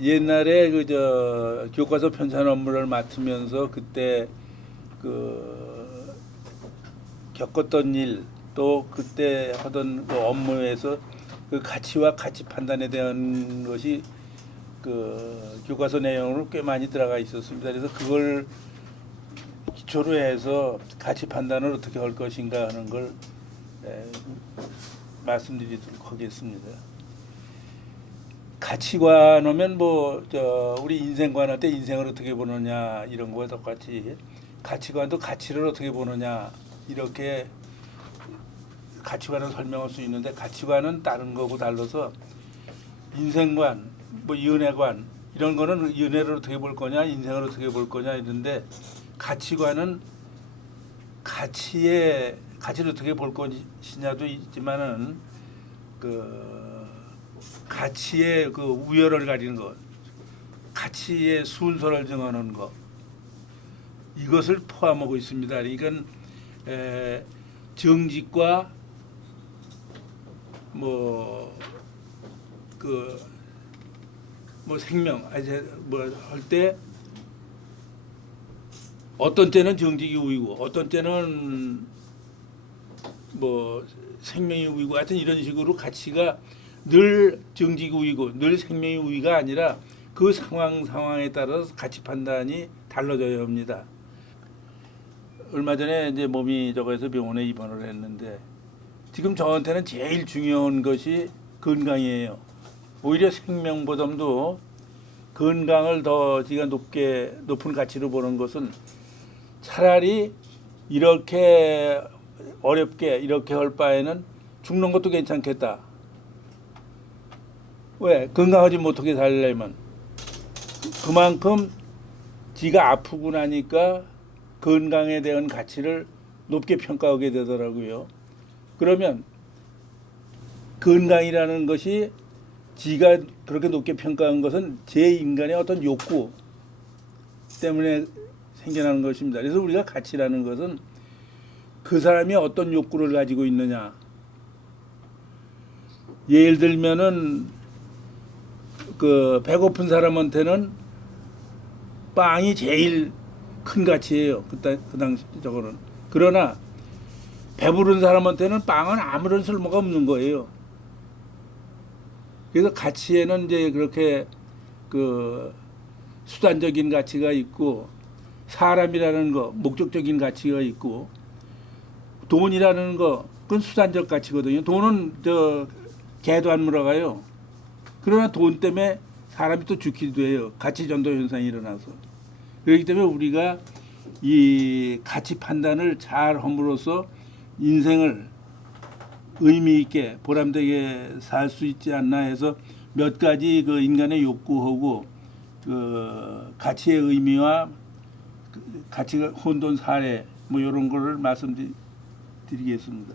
옛날에 그 저 교과서 편찬 업무를 맡으면서 그때 그 겪었던 일 또 그때 하던 그 업무에서 그 가치와 가치 판단에 대한 것이 그 교과서 내용으로 꽤 많이 들어가 있었습니다. 그래서 그걸 기초로 해서 가치 판단을 어떻게 할 것인가 하는 걸 에, 말씀드리도록 하겠습니다. 가치관 하면 뭐 저 우리 인생관 할 때 인생을 어떻게 보느냐 이런 거와 똑같이 가치관도 가치를 어떻게 보느냐 이렇게 가치관을 설명할 수 있는데 가치관은 다른 거고 달라서 인생관 뭐 연애관 이런 거는 연애를 어떻게 볼 거냐 인생을 어떻게 볼 거냐 이런데 가치관은 가치를 어떻게 볼 것이냐도 있지만은 그 가치의 그 우열을 가리는 것, 가치의 순서를 정하는 것, 이것을 포함하고 있습니다. 이건 정직과 생명, 뭐 할 때 어떤 때는 정직이 우위고, 어떤 때는 뭐 생명이 우위고, 하여튼 이런 식으로 가치가 늘 정직이 우위고, 늘 생명이 우위가 아니라 그 상황에 따라서 가치 판단이 달라져야 합니다. 얼마 전에 이제 몸이 저거해서 병원에 입원을 했는데 지금 저한테는 제일 중요한 것이 건강이에요. 오히려 생명보다도 건강을 더 지가 높은 가치로 보는 것은 차라리 이렇게 어렵게 이렇게 할 바에는 죽는 것도 괜찮겠다. 왜? 건강하지 못하게 살려면 그만큼 지가 아프고 나니까 건강에 대한 가치를 높게 평가하게 되더라고요. 그러면 건강이라는 것이 지가 그렇게 높게 평가한 것은 제 인간의 어떤 욕구 때문에 생겨나는 것입니다. 그래서 우리가 가치라는 것은 그 사람이 어떤 욕구를 가지고 있느냐. 예를 들면은 그 배고픈 사람한테는 빵이 제일 큰 가치예요. 그 당시 저거는. 그러나 배부른 사람한테는 빵은 아무런 쓸모가 없는 거예요. 그래서 가치에는 이제 그렇게 그 수단적인 가치가 있고 사람이라는 거 목적적인 가치가 있고 돈이라는 거 그건 수단적 가치거든요. 돈은 저 개도 안 물어가요. 그러나 돈 때문에 사람이 또 죽기도 해요. 가치 전도 현상이 일어나서. 그렇기 때문에 우리가 이 가치 판단을 잘 함으로써 인생을 의미 있게 보람되게 살 수 있지 않나 해서 몇 가지 그 인간의 욕구하고 그 가치의 의미와 가치가 혼돈 사례 뭐 이런 거를 말씀드리겠습니다.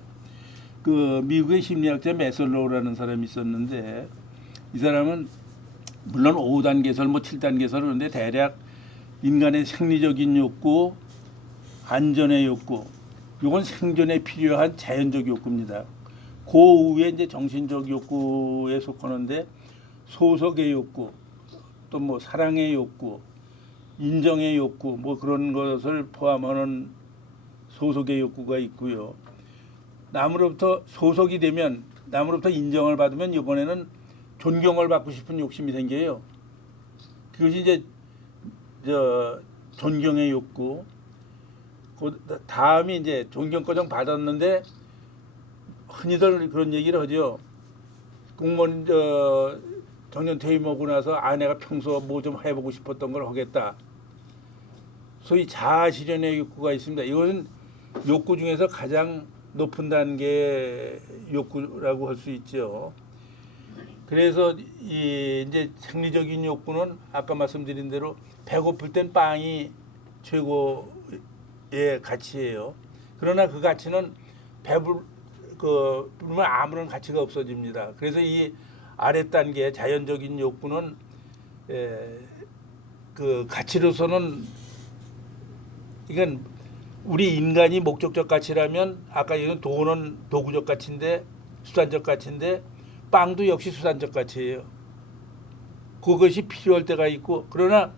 그 미국의 심리학자 메슬로우라는 사람이 있었는데 이 사람은 물론 5단 계설 뭐 7단 계설 그런데 대략 인간의 생리적인 욕구, 안전의 욕구, 이건 생존에 필요한 자연적 욕구입니다. 그 후에 이제 정신적 욕구에 속하는데 소속의 욕구, 또 뭐 사랑의 욕구, 인정의 욕구, 뭐 그런 것을 포함하는 소속의 욕구가 있고요. 남으로부터 소속이 되면 남으로부터 인정을 받으면 이번에는 존경을 받고 싶은 욕심이 생겨요. 그것이 이제 존경의 욕구. 그 다음이 이제 존경거정 받았는데 흔히들 그런 얘기를 하죠. 공무원 정년 퇴임하고 나서 아내가 평소 뭐 좀 해보고 싶었던 걸 하겠다. 소위 자아 실현의 욕구가 있습니다. 이것은 욕구 중에서 가장 높은 단계의 욕구라고 할 수 있죠. 그래서 이제 생리적인 욕구는 아까 말씀드린 대로 배고플 땐 빵이 최고의 가치예요. 그러나 그 가치는 배부르면 아무런 가치가 없어집니다. 그래서 이 아래 단계 자연적인 욕구는 그 가치로서는 이건 우리 인간이 목적적 가치라면 아까 얘기한 돈은 도구적 가치인데 수단적 가치인데 빵도 역시 수단적 가치예요. 그것이 필요할 때가 있고, 그러나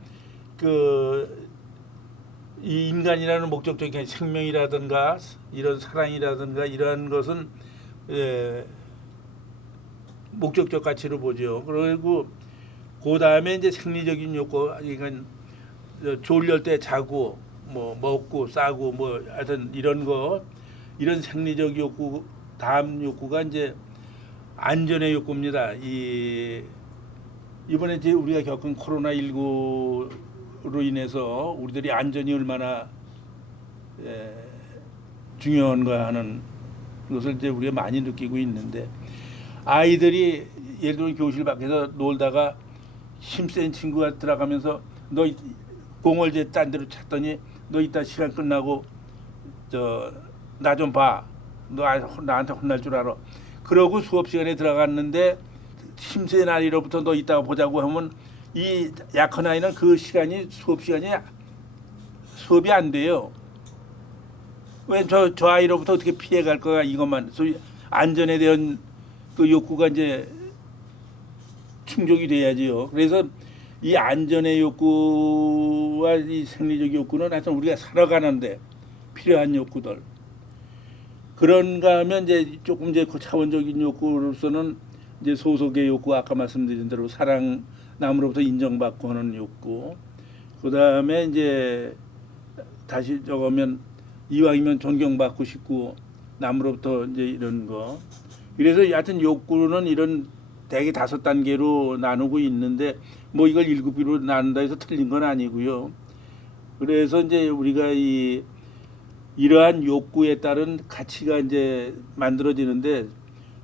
이 인간이라는 목적적인 생명이라든가 이런 사랑이라든가 이러한 것은 목적적 가치로 보죠. 그리고 그 다음에 이제 생리적인 욕구, 그러니까 졸릴 때 자고 뭐 먹고 싸고 뭐 하여튼 이런 생리적 욕구, 다음 욕구가 이제 안전의 욕구입니다. 이번에 이제 우리가 겪은 코로나19로 인해서 우리들이 안전이 얼마나 중요한가 하는 것을 이제 우리가 많이 느끼고 있는데, 아이들이 예를 들어 교실 밖에서 놀다가 힘센 친구가 들어가면서 너 공을 이제 딴 데로 찾더니 너 이따 시간 끝나고 나 좀 봐. 너 나한테 혼날 줄 알아. 그러고 수업 시간에 들어갔는데 힘센 아이로부터 너 이따가 보자고 하면 이 약한 아이는 그 시간이 수업 시간이 수업이 안 돼요. 왜 저 아이로부터 어떻게 피해갈 거야, 이것만. 안전에 대한 그 욕구가 이제 충족이 돼야지요. 그래서 이 안전의 욕구와 이 생리적 욕구는 하여튼 우리가 살아가는데 필요한 욕구들. 그런가 하면 이제 조금 이제 그 차원적인 욕구로서는 이제 소속의 욕구, 아까 말씀드린 대로 사랑, 남으로부터 인정받고 하는 욕구. 그 다음에 이제 다시 적으면 이왕이면 존경받고 싶고 남으로부터 이제 이런 거. 그래서 하여튼 욕구는 이런 대개 5단계로 나누고 있는데 뭐 이걸 7개로 나눈다 해서 틀린 건 아니고요. 그래서 이제 우리가 이러한 욕구에 따른 가치가 이제 만들어지는데,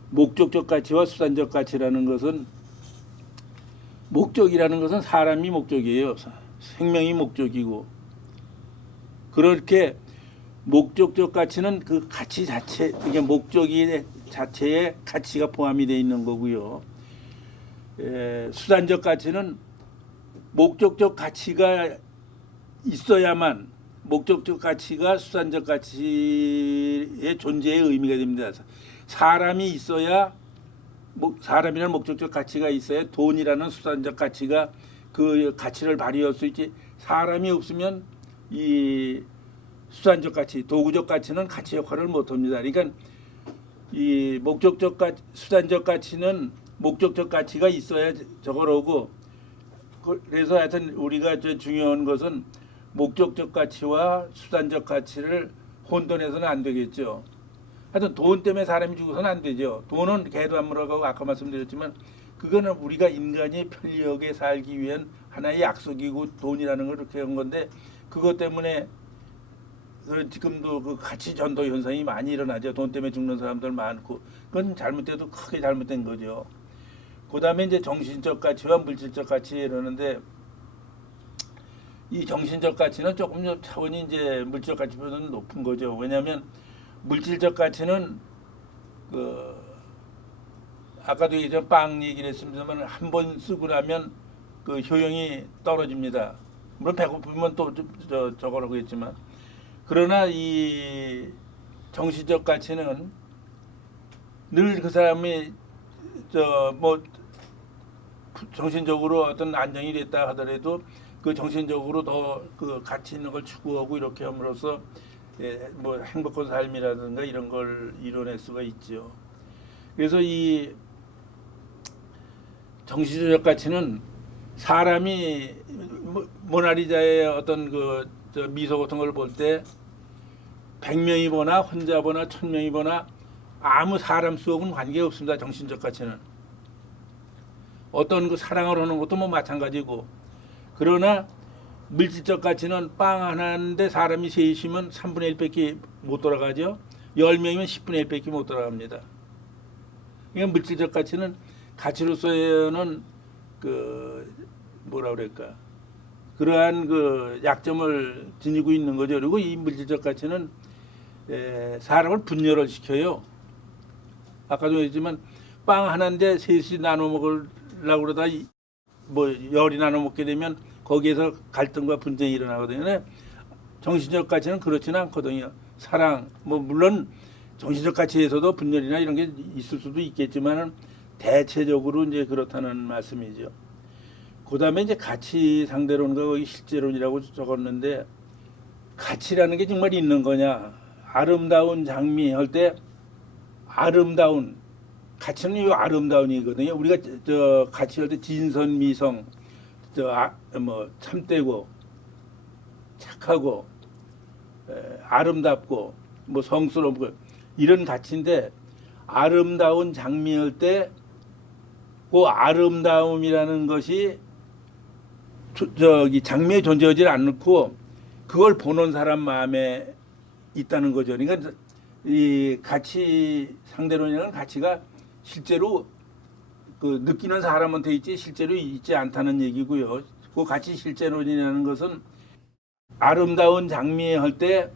목적적 가치와 수단적 가치라는 것은, 목적이라는 것은 사람이 목적이에요. 생명이 목적이고, 그렇게 목적적 가치는 그 가치 자체, 이게 목적이 자체에 가치가 포함이 되어 있는 거고요. 수단적 가치는 목적적 가치가 있어야만, 목적적 가치가 수단적 가치의 존재의 의미가 됩니다. 사람이 있어야, 사람이라는 목적적 가치가 있어야 돈이라는 수단적 가치가 그 가치를 발휘할 수 있지. 사람이 없으면 이 수단적 가치, 도구적 가치는 가치 역할을 못합니다. 그러니까 이 목적적 가치, 수단적 가치는 목적적 가치가 있어야 저거라고. 그래서 하여튼 우리가 중요한 것은 목적적 가치와 수단적 가치를 혼돈해서는 안 되겠죠. 하여튼 돈 때문에 사람이 죽어서는 안 되죠. 돈은 개도 안 물어가고 아까 말씀드렸지만 그거는 우리가 인간이 편리하게 살기 위한 하나의 약속이고 돈이라는 걸 이렇게 한 건데, 그것 때문에 지금도 그 가치 전도 현상이 많이 일어나죠. 돈 때문에 죽는 사람들 많고, 그건 잘못돼도 크게 잘못된 거죠. 그다음에 이제 정신적 가치와 물질적 가치 이러는데, 이 정신적 가치는 조금 차원이 이제 물질적 가치보다는 높은 거죠. 왜냐하면 물질적 가치는 아까도 예전 빵 얘기를 했습니다만 한 번 쓰고 나면 그 효용이 떨어집니다. 물론 배고프면 또 저거라고 했지만, 그러나 이 정신적 가치는 늘 그 사람이 뭐 정신적으로 어떤 안정이 됐다 하더라도 그 정신적으로 더 그 가치 있는 걸 추구하고 이렇게 함으로써 뭐 행복한 삶이라든가 이런 걸 이뤄낼 수가 있죠. 그래서 이 정신적 가치는 사람이 모나리자의 어떤 미소 같은 걸 볼 때 100명이 보나 혼자 보나 1000명이 보나 아무 사람 수하고는 관계없습니다. 정신적 가치는 어떤 그 사랑을 하는 것도 뭐 마찬가지고. 그러나 물질적 가치는 빵 하나인데 사람이 셋이면 3분의 1밖에 못 돌아가죠. 10명이면 10분의 1밖에 못 돌아갑니다. 그러니까 물질적 가치는 가치로서는 뭐라 그럴까, 그러한 그 약점을 지니고 있는 거죠. 그리고 이 물질적 가치는 사람을 분열을 시켜요. 아까도 했지만 빵 하나인데 셋이 나눠 먹으려고 그러다 뭐 열이 나눠 먹게 되면 거기에서 갈등과 분쟁이 일어나거든요. 정신적 가치는 그렇지는 않거든요. 사랑, 뭐 물론 정신적 가치에서도 분열이나 이런 게 있을 수도 있겠지만 대체적으로 이제 그렇다는 말씀이죠. 그다음에 이제 가치 상대론과 거기 실제론이라고 적었는데 가치라는 게 정말 있는 거냐? 아름다운 장미 할 때 아름다운 가치는 이 아름다운이거든요. 우리가 저 가치 할 때 진선미성 뭐 참되고 착하고 아름답고 뭐 성스럽고 이런 가치인데 아름다운 장미 할 때 그 아름다움이라는 것이 저기 장미에 존재하지 않고 그걸 보는 사람 마음에 있다는 거죠. 그러니까 이 가치 상대론이라는 가치가 실제로 그 느끼는 사람한테 있지 실제로 있지 않다는 얘기고요. 그 가치 실제론이라는 것은 아름다운 장미 할 때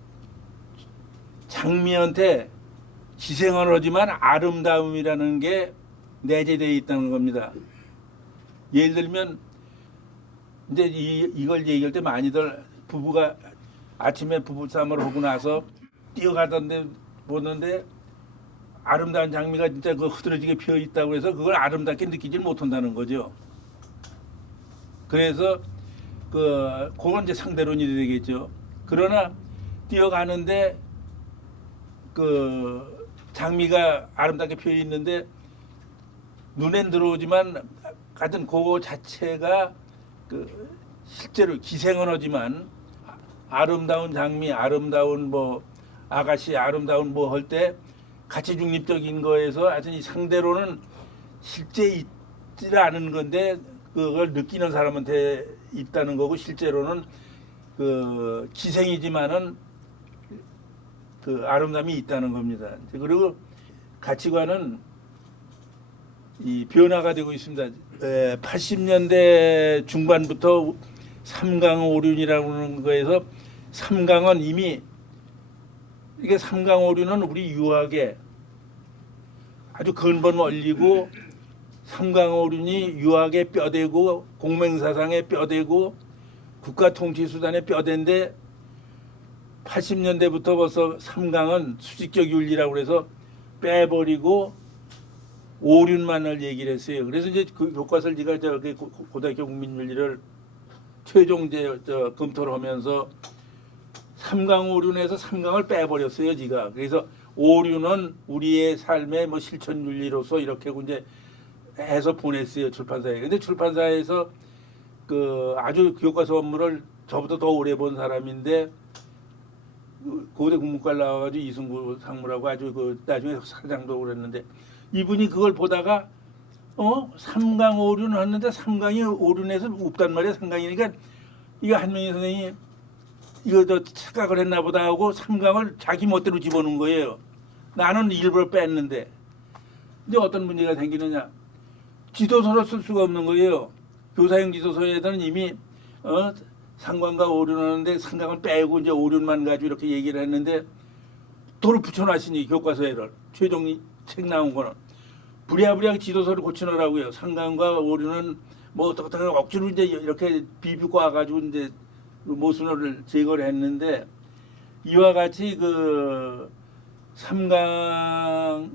장미한테 기생을 하지만 아름다움이라는 게 내재되어 있다는 겁니다. 예를 들면 이제 이걸 얘기할 때 많이들 부부가 아침에 부부싸움을 하고 나서 뛰어가던데 보는데 아름다운 장미가 진짜 그 흐드러지게 피어 있다고 해서 그걸 아름답게 느끼지 못한다는 거죠. 그래서 그건 이제 상대론이 되겠죠. 그러나 뛰어가는데 그 장미가 아름답게 피어 있는데 눈엔 들어오지만 하여튼 그거 자체가 그 실제로 기생은 하지만 아름다운 장미, 아름다운 뭐 아가씨, 아름다운 뭐 할 때 가치 중립적인 거에서 하여튼 이 상대로는 실제 있지 않은 건데 그걸 느끼는 사람한테 있다는 거고 실제로는 그 기생이지만은 그 아름다움이 있다는 겁니다. 그리고 가치관은 이 변화가 되고 있습니다. 80년대 중반부터 삼강오륜이라고 하는 거에서 삼강은 이미 이게 삼강오륜은 우리 유학에 아주 근본 원리고 삼강오륜이 유학의 뼈대고 공명사상의 뼈대고 국가통치수단의 뼈대인데 80년대부터 벌써 삼강은 수직적 윤리라고 해서 빼버리고 오륜만을 얘기를 했어요. 그래서 이제 그 교과서를 제가 고등학교 국민윤리를 최종 검토를 하면서 삼강오륜에서 삼강을 빼버렸어요, 지가. 그래서 오륜은 우리의 삶의 뭐 실천윤리로서 이렇게 이제 해서 보냈어요, 출판사에. 근데 출판사에서 그 아주 교과서 업무를 저보다 더 오래 본 사람인데 고대 국문과를 나와가지고 이승구 상무라고 아주 그 나중에 사장도 그랬는데 이분이 그걸 보다가 삼강오륜 하는데 삼강이 오륜에서 없단 말이야. 삼강이니까 이거 한명희 선생님이 이거 저 착각을 했나 보다 하고 삼강을 자기 멋대로 집어넣은 거예요. 나는 일부러 뺐는데 이제 어떤 문제가 생기느냐. 지도서로 쓸 수가 없는 거예요. 교사형 지도서에서는 이미 상관과 오륜하는데 상강을 빼고 이제 오륜만 가지고 이렇게 얘기를 했는데 도로 붙여놨으니 교과서에를 최종 책 나온 거는 부랴부랴 지도서를 고치느라고요. 상강과 오륜은 뭐 어떻게 억지로 이제 이렇게 비비고 와가지고 이제 모순어를 제거를 했는데 이와 같이 그 삼강이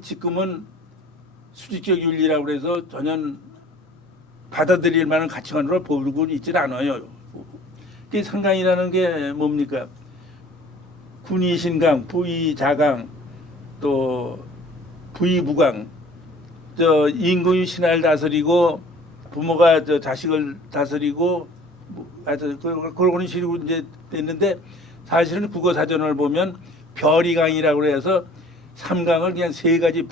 지금은 수직적 윤리라고 해서 전혀 받아들일 만한 가치관으로 보고 있질 않아요. 그 상강이라는 게 뭡니까? 군의신강, 부의자강, 또 부의부강, 저 임금이 신하를 다스리고 부모가 저 자식을 다스리고 하여튼 그런 식으로 이제 됐는데 사실은 국어사전을 보면 별의강이라고 해서 삼강을 그냥 세 가지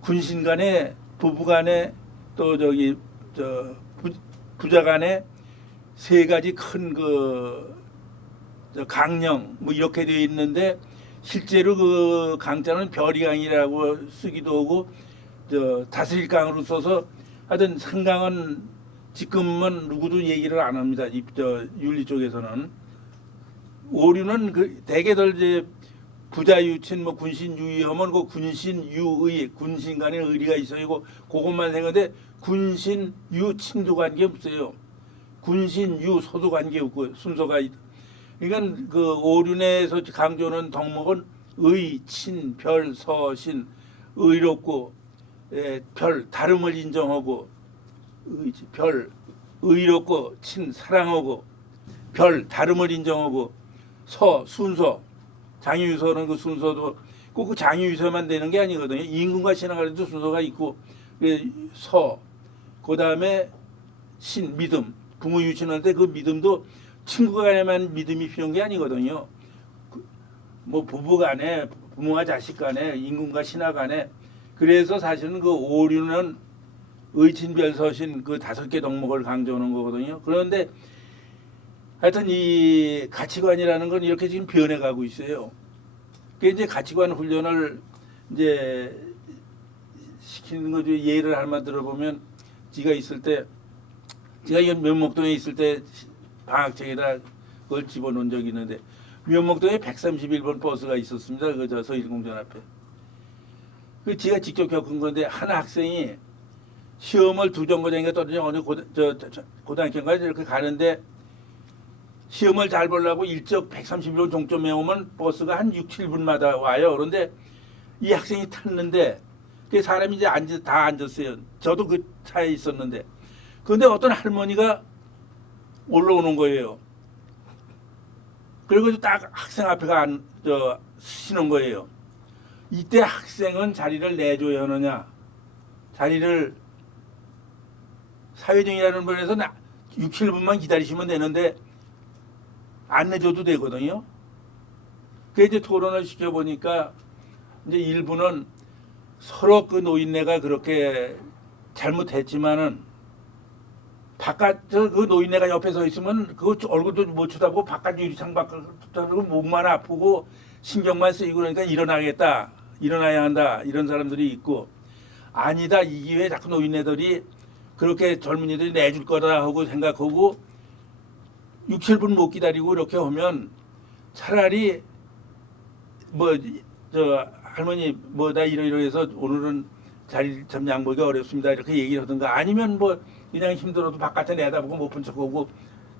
군신간에 부부간에 또 저기 저 부자간에 세 가지 큰 그 강령 뭐 이렇게 되어 있는데 실제로 그 강자는 별의강이라고 쓰기도 하고 저 다스릴 강으로 써서 하여튼 상강은 지금은 누구도 얘기를 안 합니다. 저 윤리 쪽에서는 오류는 그 대개들 이제 부자유친 뭐 군신유의하면 그 군신유의 군신 간에 의리가 있어요. 그것만 생각하는데 군신유친도 관계 없어요. 군신유 소도 관계 없고 순서가 그러니까 그 오륜에서 강조하는 덕목은 의, 친, 별, 서, 신 의롭고 별 다름을 인정하고 별 의롭고 친 사랑하고 별 다름을 인정하고 서 순서 장유서는 그 순서도 꼭 그 장유서만 되는 게 아니거든요. 임금과 신하가도 순서가 있고 서 그다음에 신 믿음 부모 유치할 때 그 믿음도 친구 간에만 믿음이 필요한 게 아니거든요. 뭐 부부 간에 부모와 자식 간에 임금과 신하 간에 그래서 사실은 그 오류는 의친별서신 그 5개 덕목을 강조하는 거거든요. 그런데 하여튼 이 가치관이라는 건 이렇게 지금 변해가고 있어요. 그 이제 가치관 훈련을 이제 시키는 거죠. 예를 하나 들어보면 제가 있을 때 제가 이 면목동에 있을 때 방학책에다 그걸 집어넣은 적이 있는데 면목동에 131번 버스가 있었습니다. 그 저 서일공전 앞에. 그 제가 직접 겪은 건데 한 학생이 시험을 두 정거장인가 떨어져 어느 고등학교인가 이렇게 가는데 시험을 잘 보려고 일적 131번 종점에 오면 버스가 한 6, 7분마다 와요. 그런데 이 학생이 탔는데 그 사람이 이제 다 앉았어요. 저도 그 차에 있었는데. 그런데 어떤 할머니가 올라오는 거예요. 그리고 딱 학생 앞에가 서시는 거예요. 이때 학생은 자리를 내줘야 하느냐, 자리를 사회정의라는 번에서 6, 7분만 기다리시면 되는데 안 내줘도 되거든요. 그래서 이제 토론을 시켜보니까 이제 일부는 서로 그 노인네가 그렇게 잘못했지만은 바깥 그 노인네가 옆에 서 있으면 그 얼굴도 못 쳐다보고 바깥 유리창 바깥으로 목만 아프고 신경만 쓰이고 그러니까 일어나야 한다 이런 사람들이 있고 아니다 이 기회에 자꾸 노인네들이 그렇게 젊은이들이 내줄 거다 하고 생각하고 6, 7분 못 기다리고 이렇게 하면 차라리 뭐 저 할머니 뭐 나 이러이러해서 오늘은 자리 참 양보기 어렵습니다 이렇게 얘기를 하든가 아니면 뭐 그냥 힘들어도 바깥에 내다보고 못 본 척하고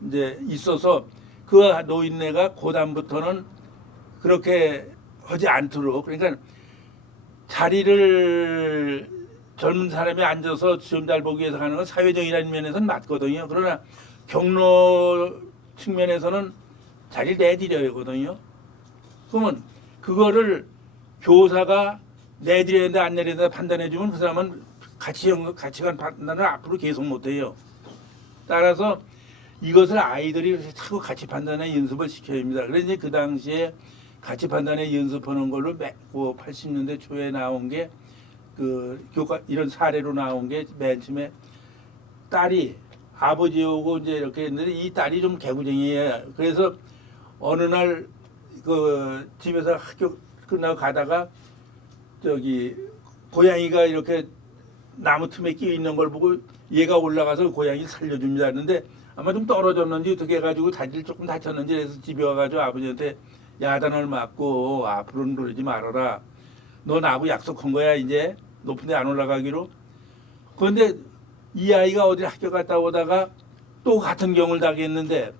이제 있어서 그 노인네가 고단부터는 그렇게 하지 않도록 그러니까 자리를 젊은 사람이 앉아서 시험 잘 보기 위해서 하는 건 사회적이라는 면에서는 맞거든요. 그러나 경로 측면에서는 자리를 내드려야 하거든요. 그러면 그거를 교사가 내드려야 된다 안 내드려야 된다 판단해 주면 그 사람은 가치관 판단을 앞으로 계속 못해요. 따라서 이것을 아이들이 자꾸 가치 판단에 연습을 시켜야 합니다. 그래서 이제 그 당시에 가치 판단에 연습하는 걸로 80년대 초에 나온 게 그 교과 이런 사례로 나온 게 맨 처음에 딸이 아버지하고 이제 이렇게 했는데 이 딸이 좀 개구쟁이에요. 그래서 어느 날 그 집에서 학교 끝나고 가다가 저기 고양이가 이렇게 나무 틈에 끼어 있는 걸 보고 얘가 올라가서 고양이 살려줍니다. 그런데 아마 좀 떨어졌는지 어떻게 해가지고 다리를 조금 다쳤는지 그래서 집에 와가지고 아버지한테 야단을 맞고 앞으로는 그러지 말아라. 너 나하고 약속한 거야 이제 높은 데 안 올라가기로. 그런데 이 아이가 어디 학교 갔다 오다가 또 같은 경우를 당했는데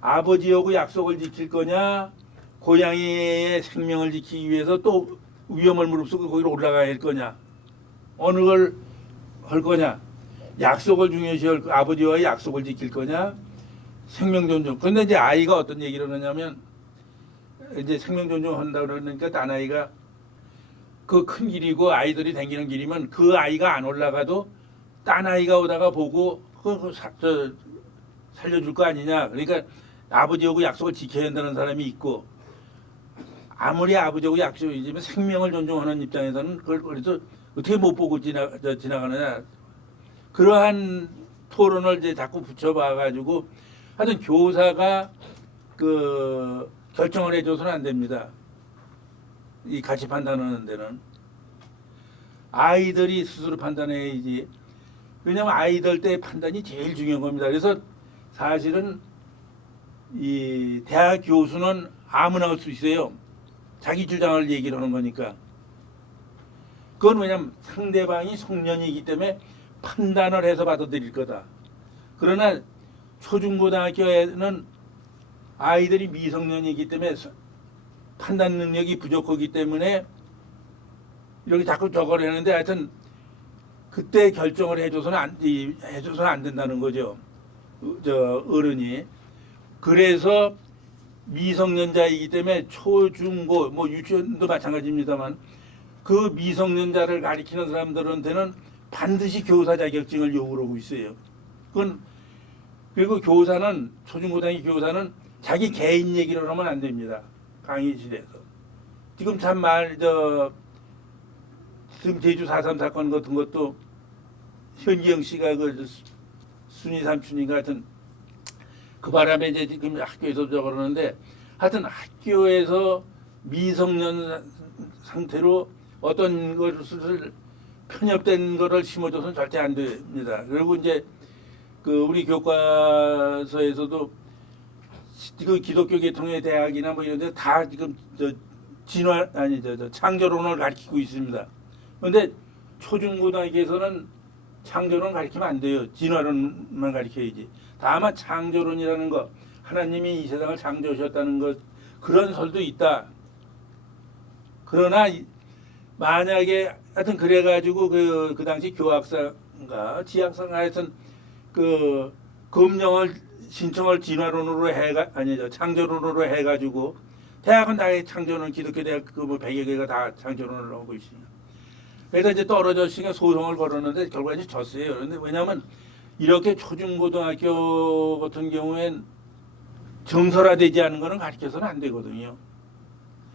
아버지하고 약속을 지킬 거냐 고양이의 생명을 지키기 위해서 또 위험을 무릅쓰고 거기로 올라가야 할 거냐 어느 걸 할 거냐 약속을 중요시할 아버지와의 약속을 지킬 거냐 생명 존중. 그런데 이제 아이가 어떤 얘기를 하냐면 이제 생명 존중한다 그러니까 딴 아이가 그 큰 길이고 아이들이 다니는 길이면 그 아이가 안 올라가도 딴 아이가 오다가 보고 살려줄 거 아니냐. 그러니까 아버지하고 약속을 지켜야 한다는 사람이 있고 아무리 아버지하고 약속이지만 생명을 존중하는 입장에서는 그걸 그래서 어떻게 못 보고 지나가느냐. 그러한 토론을 이제 자꾸 붙여봐가지고 하여튼 교사가 그 결정을 해줘서는 안 됩니다. 이 가치 판단하는 데는 아이들이 스스로 판단해야지. 왜냐하면 아이들 때 판단이 제일 중요한 겁니다. 그래서 사실은 이 대학 교수는 아무나 할 수 있어요. 자기 주장을 얘기를 하는 거니까. 그건 왜냐하면 상대방이 성년이기 때문에 판단을 해서 받아들일 거다. 그러나 초중고등학교에는 아이들이 미성년이기 때문에 판단 능력이 부족하기 때문에 이렇게 자꾸 저걸 하는데 하여튼 그때 결정을 해줘서는 안 된다는 거죠. 저 어른이. 그래서 미성년자이기 때문에 초중고 뭐 유치원도 마찬가지입니다만 그 미성년자를 가리키는 사람들한테는 반드시 교사 자격증을 요구를 하고 있어요. 그건 그리고 교사는 초중고등학교 교사는 자기 개인 얘기를 하면 안 됩니다. 강의실에서. 지금 참 지금 제주 4.3 사건 같은 것도 현기영 씨가 그 순이 삼촌인가 하여튼 그 바람에 이제 지금 학교에서 그러는데 하여튼 학교에서 미성년 상태로 어떤 것을 편협된 거를 심어줘서는 절대 안 됩니다. 그리고 이제 그 우리 교과서에서도 그 기독교 계통의 대학이나 뭐 이런 데 다 지금 창조론을 가르치고 있습니다. 그런데 초중고등학교에서는 창조론 가르치면 안 돼요. 진화론만 가르쳐야지. 다만 창조론이라는 거, 하나님이 이 세상을 창조하셨다는 것, 그런 설도 있다. 그러나 만약에 하여튼 그래가지고 그 당시 교학사인가 지학사인가 하여튼 그 검령을 신청을 진화론으로 창조론으로 해가지고 대학은 다 창조론 기독교 대학 그뭐 100여 개가 다 창조론을 하고 있습니다. 그래서 이제 떨어졌으니까 소송을 걸었는데 결국 이제 졌어요. 그런데 왜냐하면 이렇게 초중고등학교 같은 경우엔 정설화되지 않은 거는 가르쳐서는 안 되거든요.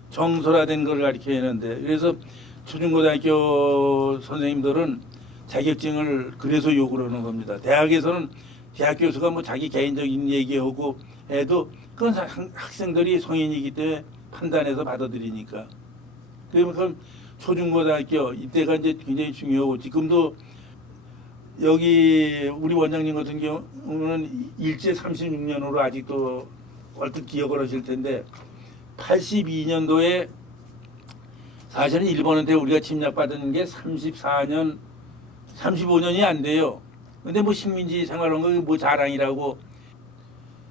정설화된 걸 가르쳐야 하는데 그래서 초중고등학교 선생님들은 자격증을 그래서 요구를 하는 겁니다. 대학에서는 대학 교수가 뭐 자기 개인적인 얘기하고 해도 그건 학생들이 성인이기 때문에 판단해서 받아들이니까. 그러면 초중고등학교 이때가 이제 굉장히 중요하고 지금도 여기 우리 원장님 같은 경우는 일제 36년으로 아직도 얼핏 기억을 하실 텐데 82년도에 사실은 일본한테 우리가 침략받은 게 34년, 35년이 안 돼요. 근데 뭐 식민지 생활한 거 뭐 자랑이라고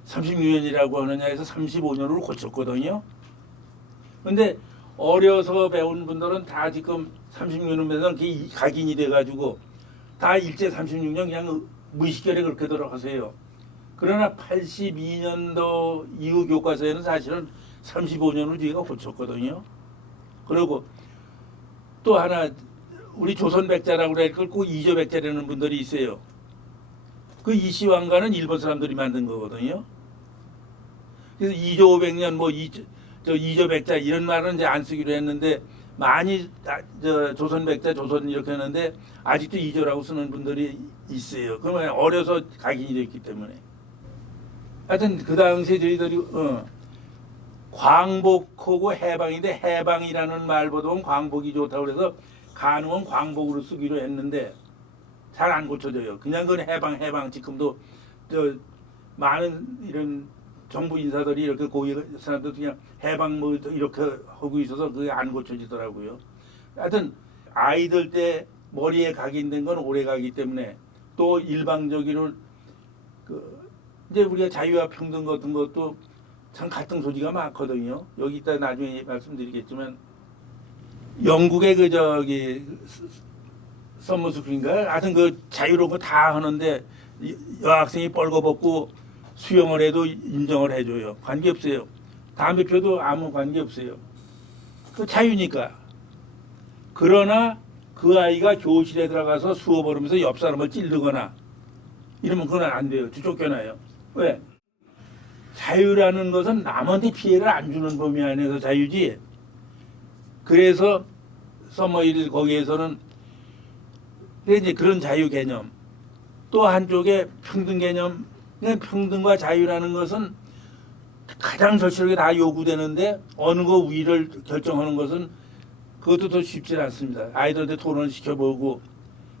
36년이라고 하느냐 해서 35년으로 고쳤거든요. 근데 어려서 배운 분들은 다 지금 36년이면 각인이 돼가지고 다 일제 36년 그냥 무의식결에 그렇게 들어가세요. 그러나 82년도 이후 교과서에는 사실은 35년을 저희가 고쳤거든요. 그리고 또 하나 우리 조선백자라고 그럴 걸 꼭 이조백자라는 분들이 있어요. 그 이시왕가는 일본 사람들이 만든 거거든요. 그래서 2조 500년 뭐 이조백자 이런 말은 이제 안 쓰기로 했는데 많이 조선백자 조선 이렇게 하는데 아직도 이조라고 쓰는 분들이 있어요. 그러면 어려서 각인이 됐기 때문에. 하여튼 그 당시에 저희들이 광복하고 해방인데 해방이라는 말보다는 광복이 좋다고 그래서 가능은 광복으로 쓰기로 했는데 잘 안 고쳐져요. 그냥 그건 해방 지금도 많은 이런 정부 인사들이 이렇게 고위 사람들 그냥 해방 뭐 이렇게 하고 있어서 그게 안 고쳐지더라고요. 하여튼 아이들 때 머리에 각인된 건 오래 가기 때문에 또 일방적으로 이제 우리가 자유와 평등 같은 것도 참 갈등 소지가 많거든요. 여기 이따 나중에 말씀드리겠지만 영국의 썸머스쿨인가 하여튼 그 자유로운 거 다 하는데 여학생이 뻘거벗고 수영을 해도 인정을 해줘요. 관계없어요. 담배 피워도 아무 관계없어요. 그 자유니까. 그러나 그 아이가 교실에 들어가서 수업을 하면서 옆 사람을 찔르거나 이러면 그건 안 돼요. 쫓겨나요. 왜? 자유라는 것은 남한테 피해를 안 주는 범위 안에서 자유지. 그래서 서머일 거기에서는 이제 그런 자유 개념. 또 한쪽에 평등 개념. 평등과 자유라는 것은 가장 절실하게 다 요구되는데 어느 거 위를 결정하는 것은 그것도 더 쉽지 않습니다. 아이들한테 토론을 시켜보고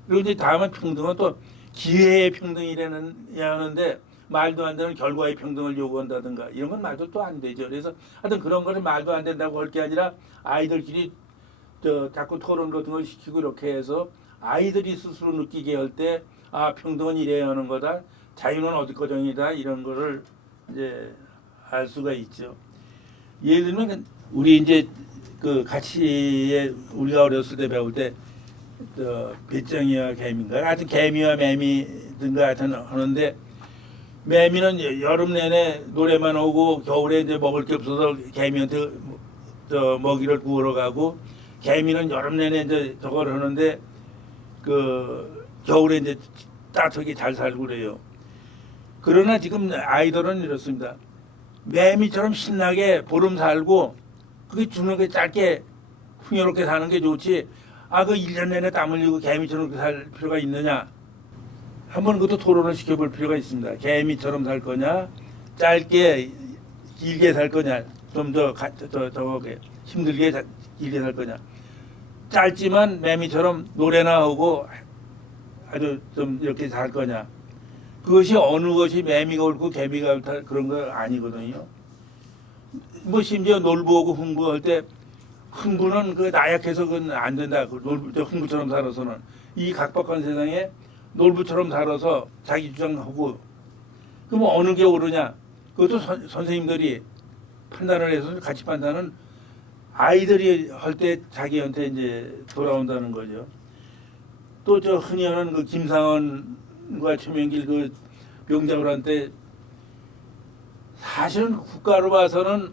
그리고 이제 다음은 평등은 또 기회의 평등이라는 하는데 말도 안 되는 결과의 평등을 요구한다든가 이런 건 말도 또 안 되죠. 그래서 하여튼 그런 거는 말도 안 된다고 할 게 아니라 아이들끼리 자꾸 토론 같은 걸 시키고 이렇게 해서 아이들이 스스로 느끼게 할 때 아 평등은 이래야 하는 거다. 자유는 어디 거정이다 이런 거를 이제 알 수가 있죠. 예를 들면 우리 이제 그 같이 우리가 어렸을 때 배울 때 배짱이와 개미인가 하여튼 개미와 매미든가 하여튼 하는데 매미는 여름 내내 노래만 하고 겨울에 이제 먹을 게 없어서 개미한테 먹이를 구하러 가고 개미는 여름 내내 이제 저걸 하는데 그 겨울에 이제 따뜻하게 잘 살고 그래요. 그러나 지금 아이들은 이렇습니다. 매미처럼 신나게 보름 살고 그게 주는 게 짧게 풍요롭게 사는 게 좋지. 그 1년 내내 땀 흘리고 개미처럼 그렇게 살 필요가 있느냐. 한번 그것도 토론을 시켜볼 필요가 있습니다. 개미처럼 살 거냐, 짧게 길게 살 거냐, 좀 더 힘들게 길게 살 거냐. 짧지만 매미처럼 노래나 하고 아주 좀 이렇게 살 거냐. 그것이 어느 것이 매미가 옳고 개미가 옳다 그런 거 아니거든요. 뭐 심지어 놀부하고 흥부할 때 흥부는 그 나약해서 그건 안 된다. 그 흥부처럼 살아서는 이 각박한 세상에 놀부처럼 살아서 자기 주장하고 그럼 어느 게 옳으냐? 그것도 선생님들이 판단을 해서 가치 판단은 아이들이 할 때 자기한테 이제 돌아온다는 거죠. 또 저 흔히 하는 그 김상헌과 최명길 그 명작을 한 때 사실은 국가로 봐서는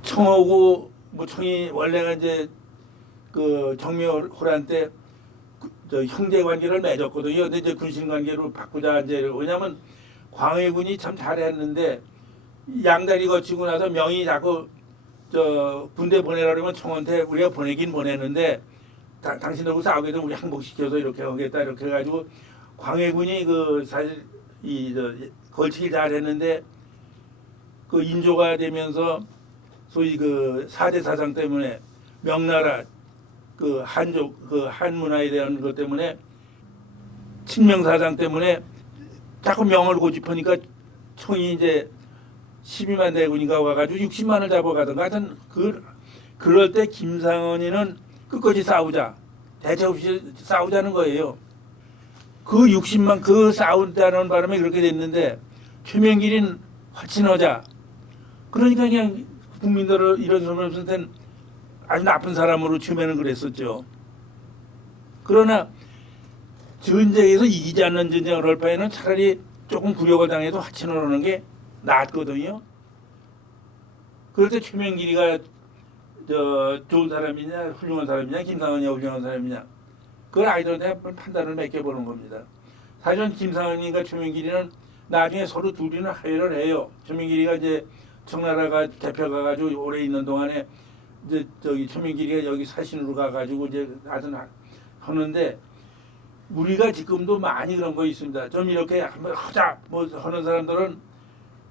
청하고 뭐 청이 원래가 이제 그 정묘호란 때 형제 관계를 맺었거든요. 근데 이제 군신 관계로 바꾸자 이제 왜냐면 광해군이 참 잘했는데 양다리 거치고 나서 명이 자꾸 저 군대 보내라면 청한테 우리가 보내긴 보내는데 당신하고 싸우게 되면 우리 항복시켜서 이렇게 하겠다 이렇게 해가지고 광해군이 그 사실 이 걸치기 잘했는데 그 인조가 되면서 소위 그 4대 사상 때문에 명나라 그 한족 그 한문화에 대한 것 때문에 친명사상 때문에 자꾸 명을 고집하니까 총이 이제 12만 대군인가 와가지고 60만을 잡아가던가 하여튼 그럴 때 김상헌이는 끝까지 싸우자 대책 없이 싸우자는 거예요. 그 60만 그 싸우자는 바람에 그렇게 됐는데 최명길은 화친하자 그러니까 그냥 국민들을 이런 소리한테는 아주 나쁜 사람으로 처음에는 그랬었죠. 그러나 전쟁에서 이기지 않는 전쟁을 할 바에는 차라리 조금 굴욕을 당해도 화친을 하는 게 낫거든요. 그럴 때 최명길이가 좋은 사람이냐 훌륭한 사람이냐 김상헌이 훌륭한 사람이냐 그걸 아이들한테 판단을 맡겨보는 겁니다. 사실은 김상헌이가 최명길이는 나중에 서로 둘이는 화해를 해요. 최명길이가 이제 청나라가 잡혀가가지고 오래 있는 동안에 이제 저기 최명길이가 여기 사신으로 가가지고 이제 하여튼 하는데 우리가 지금도 많이 그런 거 있습니다. 좀 이렇게 한번 하자 뭐 하는 사람들은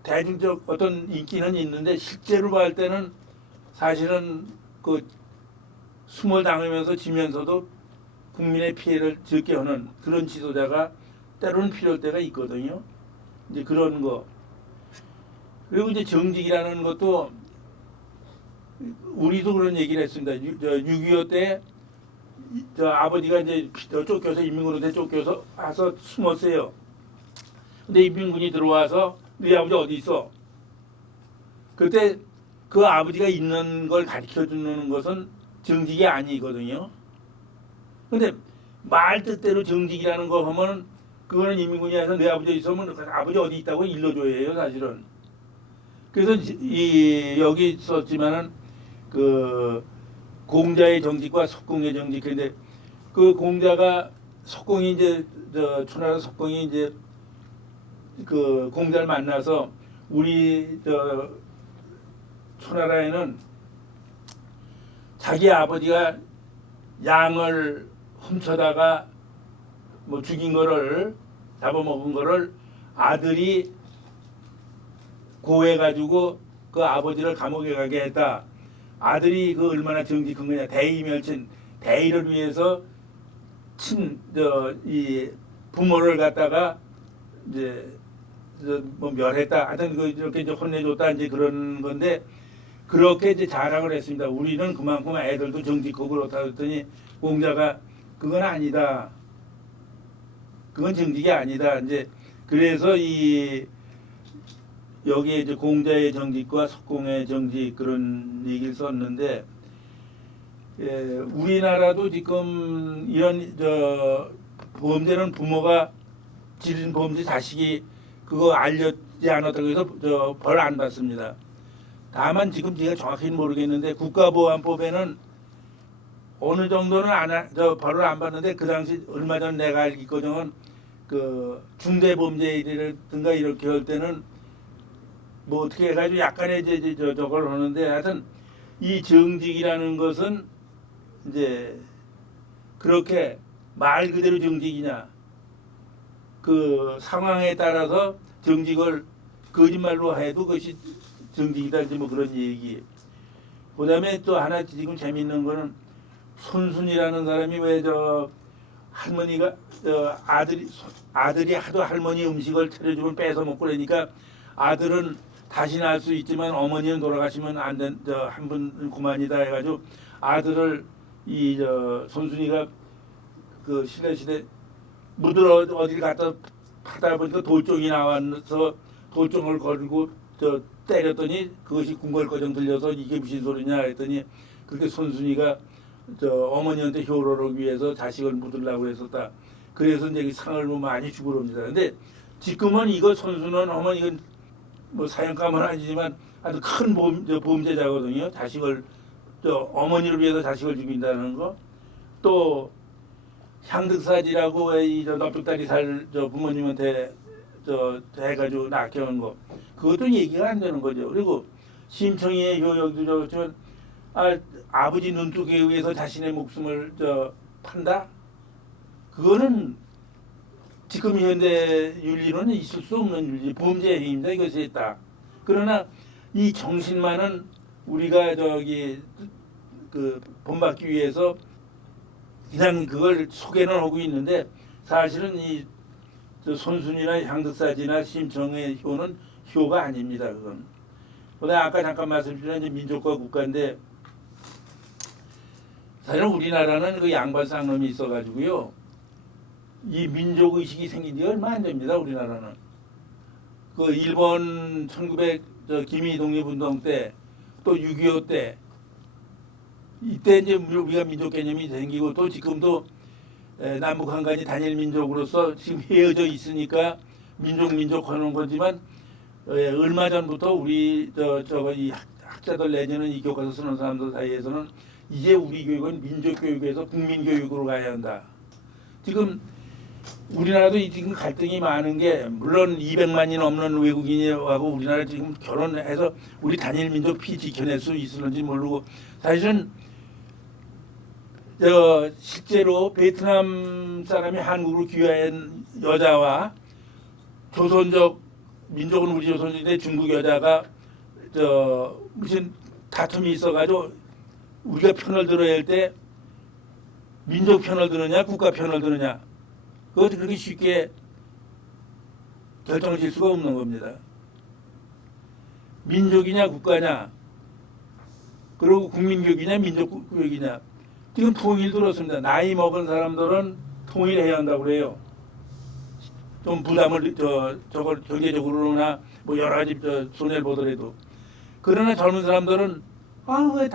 대중적 어떤 인기는 있는데 실제로 볼 때는 사실은 그 숨을 당하면서 지면서도 국민의 피해를 적게 하는 그런 지도자가 때로는 필요할 때가 있거든요. 이제 그런 거. 그리고 이제 정직이라는 것도 우리도 그런 얘기를 했습니다. 6.25 때 아버지가 이제 쫓겨서 인민군한테 쫓겨서 와서 숨었어요. 근데 인민군이 들어와서 네 아버지 어디 있어? 그때 그 아버지가 있는 걸 가르쳐 주는 것은 정직이 아니거든요. 근데 말 뜻대로 정직이라는 거 하면 그거는 인민군이 해서 내 아버지 있으면 아버지 어디 있다고 일러줘야 해요, 사실은. 그래서 여기 썼지만은 그 공자의 정직과 석공의 정직. 근데 그 공자가 석공이 이제 초나라 석공이 이제 그 공자를 만나서 우리 초나라에는 자기 아버지가 양을 훔쳐다가 뭐 죽인 거를 잡아먹은 거를 아들이 고해가지고 그 아버지를 감옥에 가게 했다. 아들이 그 얼마나 정직한 거냐. 대의멸친 대의를 위해서 이 부모를 갖다가 이제 뭐 멸했다. 하여튼 이렇게 이제 혼내줬다 이제 그런 건데 그렇게 이제 자랑을 했습니다. 우리는 그만큼 애들도 정직하고 그렇다 했더니 공자가 그건 아니다. 그건 정직이 아니다. 이제 그래서 이 여기에 이제 공자의 정직과 석공의 정직 그런 얘기를 썼는데 우리나라도 지금 이런 범죄는 부모가 지른 범죄 자식이 그거 알렸지 않았다고 해서 벌 안 받습니다. 다만 지금 제가 정확히는 모르겠는데 국가보안법에는 어느 정도는 벌을 안 받는데 그 당시 얼마 전 내가 알기거든은 그 중대범죄라든가 이렇게 할 때는 뭐 어떻게 해가지고 약간의 이제 저걸 하는데 하여튼 이 정직이라는 것은 이제 그렇게 말 그대로 정직이냐 그 상황에 따라서 정직을 거짓말로 해도 그것이 정직이다 이제 뭐 그런 얘기. 그다음에 또 하나 지금 재밌는 거는 손순이라는 사람이 왜 할머니가 아들이 하도 할머니 음식을 차려주면 뺏어 먹고 그러니까 아들은 다시 날 수 있지만 어머니는 돌아가시면 안 된 한 분 그만이다 해가지고 아들을 손순이가 그 시대 묻으러 어딜 갖다 파다 보니까 돌종이 나와서 돌종을 걸고 때렸더니 그것이 궁궐거정 들려서 이게 무슨 소리냐 했더니 그렇게 손순이가 어머니한테 효로를 위해서 자식을 묻으려고 했었다. 그래서 이제 상을 뭐 많이 주고 그럽니다. 근데 지금은 이거 손순은 어머니가 뭐 사형감은 아니지만 아주 큰 범죄자거든요. 자식을 어머니를 위해서 자식을 죽인다는 거. 또 향득사지라고 이 넙죽다리 살 부모님한테 해가지고 낚여온 거. 그것도 얘기가 안 되는 거죠. 그리고 심청이의 효역도 아버지 눈두개에 의해서 자신의 목숨을 판다? 그거는 지금 현대 윤리로는 있을 수 없는 윤리, 범죄 행위입니다. 이것이 있다. 그러나 이 정신만은 우리가 그 본받기 위해서 그냥 그걸 소개는 하고 있는데 사실은 이 손순이나 향득사지나 심청의 효는 효가 아닙니다. 그건. 그다음에 아까 잠깐 말씀드린 이제 민족과 국가인데 사실은 우리나라는 그 양반 쌍놈이 있어가지고요. 이 민족 의식이 생긴 지 얼마 안 됩니다. 우리나라는. 그 일본 1900 기미 독립운동 때 또 6.25 때 이때 이제 우리가 민족 개념이 생기고 또 지금도 남북 한간이 단일 민족으로서 지금 헤어져 있으니까 민족 하는 거지만 얼마 전부터 우리 이 학자들 내지는 이 교과서 쓰는 사람들 사이에서는 이제 우리 교육은 민족 교육에서 국민 교육으로 가야 한다. 지금 우리나라도 지금 갈등이 많은 게 물론 200만이 넘는 외국인하고 우리나라 지금 결혼해서 우리 단일 민족 피 지켜낼 수 있을는지 모르고 사실은 실제로 베트남 사람이 한국으로 귀화한 여자와 조선족 민족은 우리 조선인데 중국 여자가 무슨 다툼이 있어가지고 우리가 편을 들어야 할 때 민족 편을 드느냐 국가 편을 드느냐 그것도 그렇게 쉽게 결정을 질 수가 없는 겁니다. 민족이냐 국가냐 그리고 국민교육이냐 민족교육이냐 지금 통일 들었습니다. 나이 먹은 사람들은 통일해야 한다고 그래요. 좀 부담을 저걸 경제적으로나 뭐 여러 가지 손해를 보더라도 그러나 젊은 사람들은 왜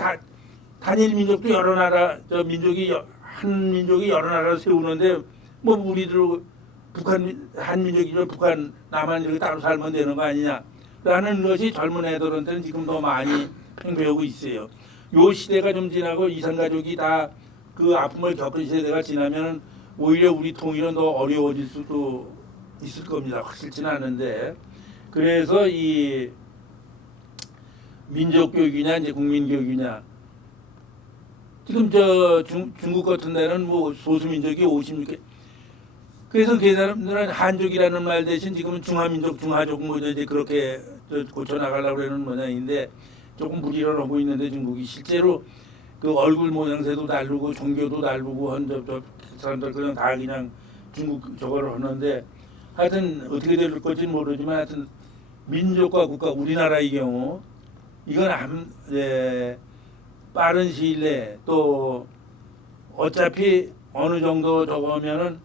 단일 민족도 여러 나라 민족이 한 민족이 여러 나라를 세우는데 뭐 우리들 북한 한 민족이면 북한 남한 이렇게 따로 살면 되는 거 아니냐라는 것이 젊은 애들한테는 지금 더 많이 팽배하고 있어요. 요 시대가 좀 지나고 이산 가족이 다 그 아픔을 겪은 시대가 지나면은 오히려 우리 통일은 더 어려워질 수도 있을 겁니다. 확실치는 않은데 그래서 이 민족 교육이냐 이제 국민 교육이냐 지금 중국 같은 데는 뭐 소수민족이 56개 그래서 그 사람들은 한족이라는 말 대신 지금은 중화민족, 중화족 뭐 이제 그렇게 고쳐 나가려고 하는 모양인데 조금 무리를 하고 있는데 중국이 실제로 그 얼굴 모양새도 다르고 종교도 다르고 한 사람들 그냥 중국 저거를 하는데 하여튼 어떻게 될 건지는 모르지만 하여튼 민족과 국가 우리나라의 경우 이건 빠른 시일 내에 또 어차피 어느 정도 저거면은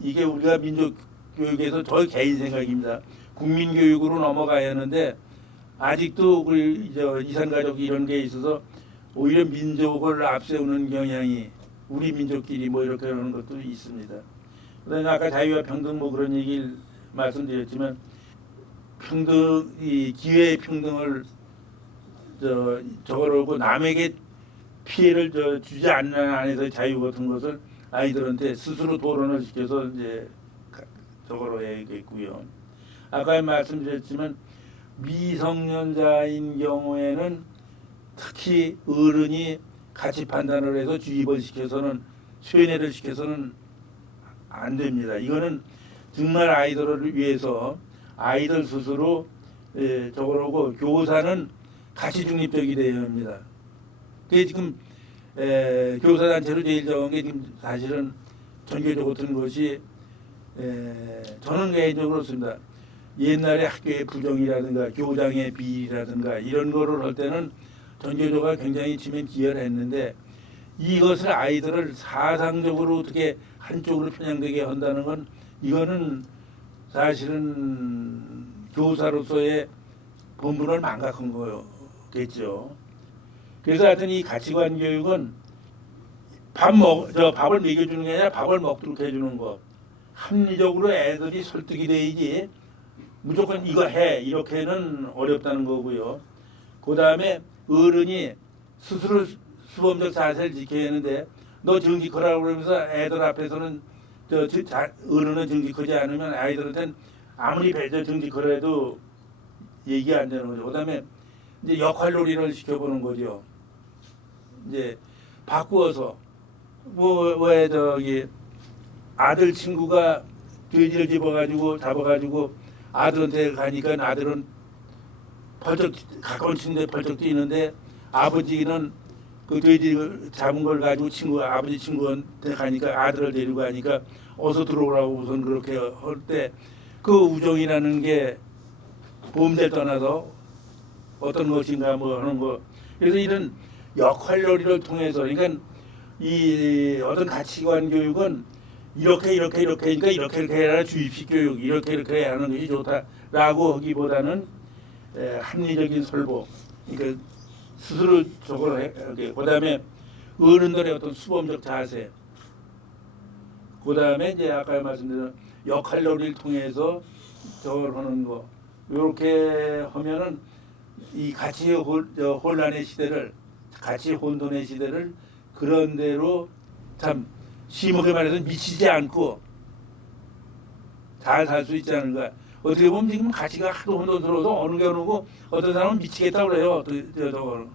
이게 우리가 민족 교육에서 저 개인 생각입니다. 국민 교육으로 넘어가야 하는데 아직도 이산 가족이 이런 게 있어서 오히려 민족을 앞세우는 경향이 우리 민족끼리 뭐 이렇게 하는 것도 있습니다. 그다음에 아까 자유와 평등 뭐 그런 얘기를 말씀드렸지만 평등 이 기회의 평등을 저거라고 남에게 피해를 주지 않는 안에서의 자유 같은 것을 아이들한테 스스로 토론을 시켜서 이제 저거로 해야겠고요. 아까 말씀드렸지만 미성년자인 경우에는 특히 어른이 같이 판단을 해서 주입을 시켜서는 쇠뇌를 시켜서는 안 됩니다. 이거는 정말 아이들을 위해서 아이들 스스로 저거라고 교사는 가치 중립적이 되어야 합니다. 그게 지금 교사단체로 제일 적은 게 지금 사실은 전교조 같은 것이 저는 개인적으로 그렇습니다. 옛날에 학교의 부정이라든가 교장의 비리라든가 이런 거를 할 때는 전교조가 굉장히 지면 기여했는데 이것을 아이들을 사상적으로 어떻게 한쪽으로 편향되게 한다는 건 이거는 사실은 교사로서의 본분을 망각한 거겠죠. 그래서 하여튼 이 가치관 교육은 밥을 먹여주는 게 아니라 밥을 먹도록 해주는 것. 합리적으로 애들이 설득이 돼야지 무조건 이거 해 이렇게는 어렵다는 거고요. 그 다음에 어른이 스스로 수범적 자세를 지켜야 하는데 너 정직하라고 그러면서 애들 앞에서는 어른은 정직하지 않으면 아이들한테는 아무리 정직하라 해도 얘기 안 되는 거죠. 그 다음에 이제 역할놀이를 시켜보는 거죠. 이제 바꾸어서 왜 저기 아들 친구가 돼지를 잡아가지고 아들한테 가니까 아들은 벌쩍 가까운 친구인데 벌쩍 뛰는데 아버지는 그 돼지 잡은 걸 가지고 아버지 친구한테 가니까 아들을 데리고 가니까 어서 들어오라고 우선 그렇게 할 때 그 우정이라는 게 보험들 떠나서 어떤 것인가 뭐 하는 거. 그래서 이런 역할놀이를 통해서 그러니까 이 어떤 가치관 교육은 이렇게 그러니까 이렇게 해라 주입식 교육 이렇게 하는 것이 좋다라고 하기보다는 합리적인 설보 그러니까 스스로 저걸 해. 그다음에 어른들의 어떤 수범적 자세 그다음에 이제 아까 말씀드린 역할놀이를 통해서 저걸 하는 거 이렇게 하면은 이 가치 혼란의 시대를 가치 혼돈의 시대를 그런 대로 참 심하게 말해서 미치지 않고 잘 살 수 있지 않은가. 어떻게 보면 지금 가치가 하도 혼돈스러워서 어느 게 어느고 어떤 사람은 미치겠다고 그래요. 저거는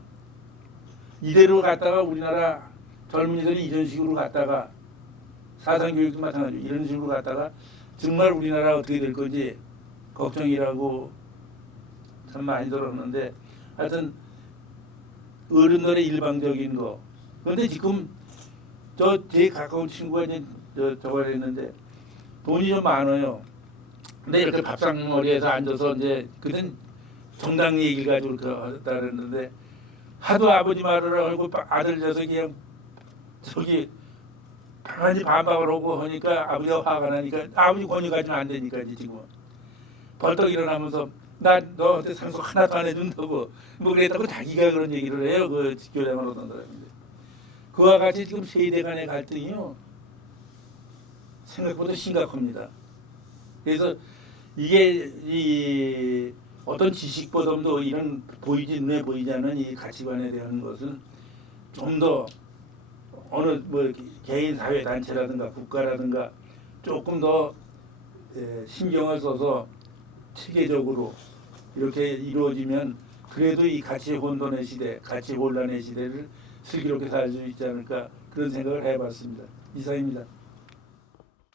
이대로 갔다가 우리나라 젊은이들이 이런 식으로 갔다가 사상교육도 마찬가지로 이런 식으로 갔다가 정말 우리나라 어떻게 될 건지 걱정이라고 참 많이 들었는데 하여튼 어른들의 일방적인 거. 그런데 지금 제 가까운 친구가 이제 저걸 했는데 돈이 좀 많아요. 근데 이렇게 밥상머리에서 앉아서 이제 그땐 정당 얘기를 가지고 그렇게 하다 그랬는데 하도 아버지 말을 하고 아들 녀석이 그냥 저기 가만히 반박을 하고 하니까 아버지가 화가 나니까 아버지 권유 가지면 안 되니까 이제 지금 벌떡 일어나면서 나 너한테 상속 하나도 안 해준다고 뭐 그랬다고 자기가 그런 얘기를 해요. 그 교장을 하던 사람인데 그와 같이 지금 세대 간의 갈등이요 생각보다 심각합니다. 그래서 이게 이 어떤 지식보다도 이런 눈에 보이지 않는 이 가치관에 대한 것은 좀 더 어느 뭐 개인 사회 단체라든가 국가라든가 조금 더 신경을 써서 체계적으로 이렇게 이루어지면 그래도 이 가치 혼돈의 시대, 가치 혼란의 시대를 슬기롭게 살 수 있지 않을까 그런 생각을 해봤습니다. 이상입니다.